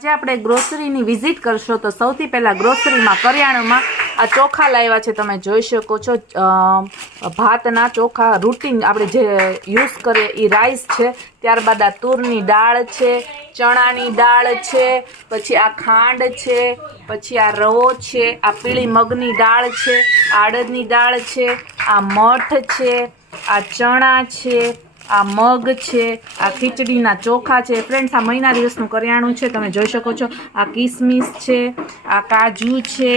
આજે આપણે ગ્રોસરીની વિઝિટ કરશો તો સૌથી પહેલાં ગ્રોસરીમાં કરિયાણામાં આ ચોખા લાવ્યા છે. તમે જોઈ શકો છો ભાતના ચોખા રૂટીન આપણે જે યુઝ કરીએ એ રાઈસ છે. ત્યારબાદ આ તુરની દાળ છે, ચણાની દાળ છે, પછી આ ખાંડ છે, પછી આ રવો છે, આ પીળી મગની દાળ છે, અડદની દાળ છે, આ મઠ છે, આ ચણા છે, આ મગ છે, આ ખીચડીના ચોખા છે. ફ્રેન્ડ્સ, આ મહિના દિવસનું કરિયાણું છે. તમે જોઈ શકો છો આ કિસમિસ છે, આ કાજુ છે,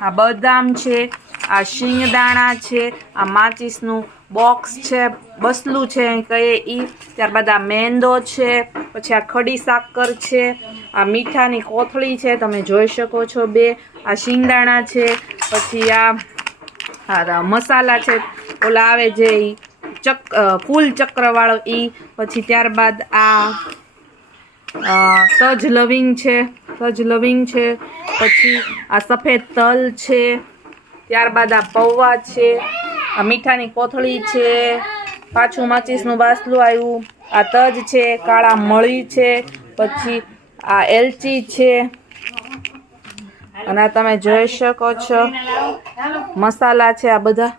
આ બદામ છે, આ શિંગદાણા છે, આ માચીસનું બોક્સ છે, બસલું છે કહીએ ઈ. ત્યારબાદ આ મેંદો છે, પછી આ ખડી સાકર છે, આ મીઠાની કોથળી છે. તમે જોઈ શકો છો આ શિંગદાણા છે, પછી આ મસાલા છે ઓલા આવે જે ફૂલ ચક્ર વાળો ઈ. પછી ત્યારબાદ આ તજ લવિંગ છે, પછી આ સફેદ તલ છે, ત્યારબાદ આ પૌવા છે, આ મીઠાની કોથળી છે, પાછું માચીસનું બાસલું આવ્યું, આ તજ છે, કાળા મળી છે, પછી આ એલચી છે, અને તમે જોઈ શકો છો મસાલા છે. આ બધા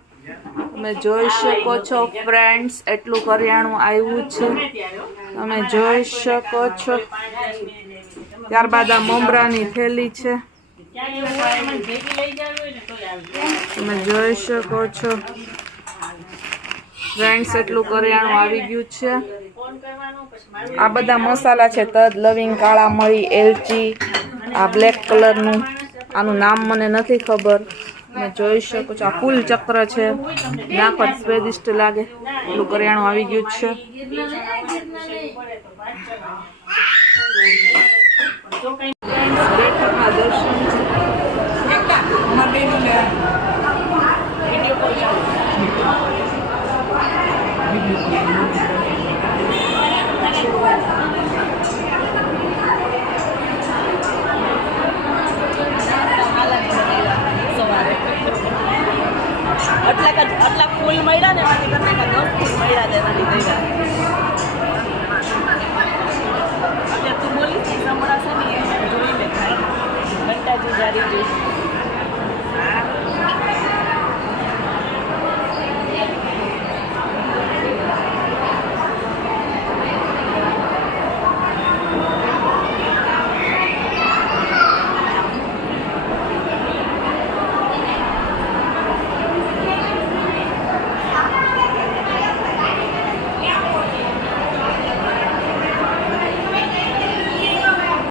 તમે જોઈ શકો છો ફ્રેન્ડ્સ, એટલું કરિયાણું આવ્યું છે. તમે જોઈ શકો છો. ત્યારબાદ આ મમરાની થેલી છે. તમે જોઈ શકો છો ફ્રેન્ડ્સ, એટલું કરિયાણું આવી ગયું છે. આ બધા મસાલા છે, તજ, લવિંગ, કાળા મરી, એલચી, આ બ્લેક કલરનું, આનું નામ મને નથી ખબર. તમે જોઈ શકો છો આ ફૂલ ચક્ર છે, નાખો સ્વાદિષ્ટ લાગે એટલું કરિયાણું આવી ગયું છે.